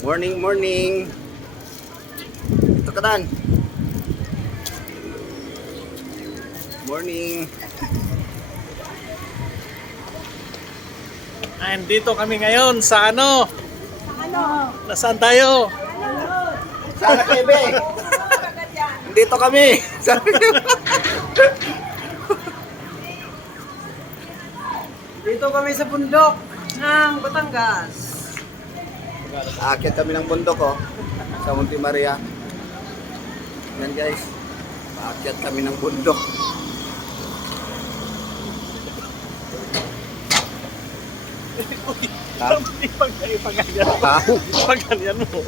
Morning, morning. Ito ka, Dan. Morning. Dito kami ngayon sa ano? Nasaan tayo? Sana Bebe. Dito kami. Dito kami sa bundok ng Batangas. Aakyat kami ng bundok, oh. Sa Monte Maria. Yan, guys. Aakyat kami ng bundok. Ha? Ipag-ganyan. Ha? Ipag-ganyan mo.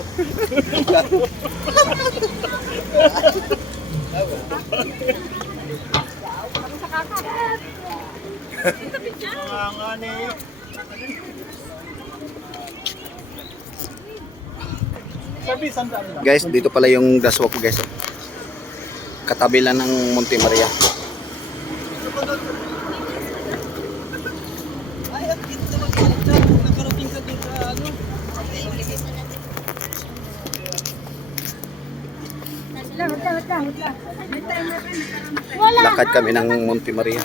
Sabi, sandaan lang. Guys, dito pala yung gaswa ko, guys. Katabi lang ng Monte Maria. Ay, at dito nakarating ka dito ano? Lakad kami ng Monte Maria.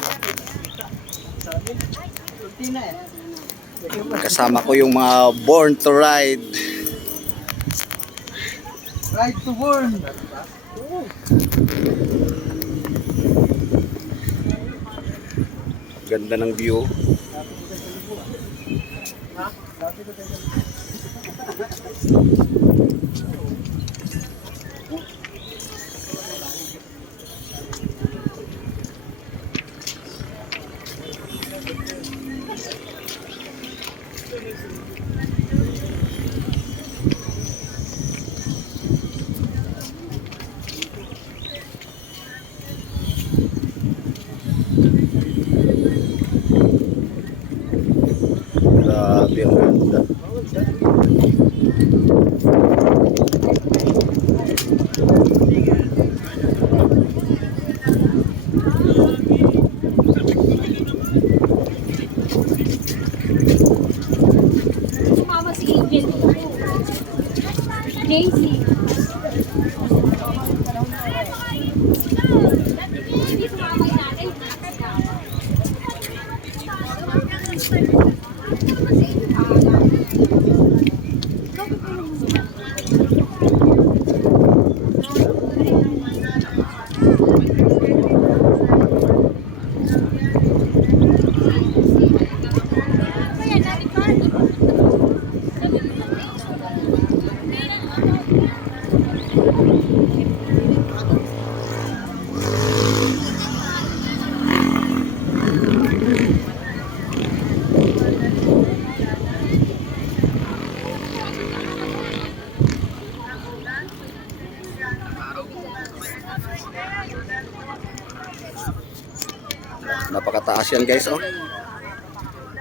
Tina eh. Kasama ko yung mga born to ride. Ride to burn. Ganda ng view. Grabe ang ganda. Mama si Angel. Daisy. Hindi sumama yung nanay. Napakataas yan, guys, oh.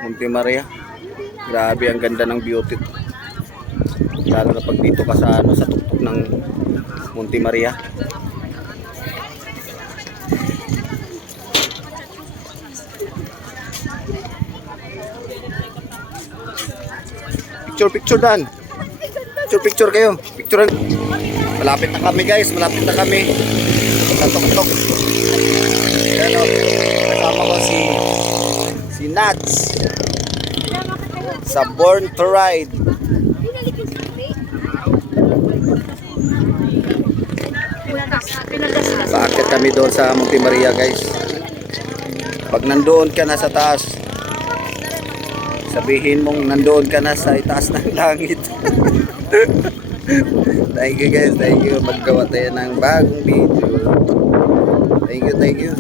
Monte Maria. Grabe ang ganda ng beauty. Lalo na pag dito ka sa ano, sa tuktok ng Monte Maria. Picture Dan. Picture kayo. Picturean. Malapit na kami, guys. Malapit na kami. Sa tuktok. Ayan, oh. Kasama ko si Nats. Sa Born to Ride. Paakyat kami doon sa Monte Maria, guys. Pag nandoon ka na sa taas, sabihin mong nandoon ka na sa itaas ng langit. Thank you, guys. Thank you. Maggawa tayo ng bagong video. Thank you, thank you.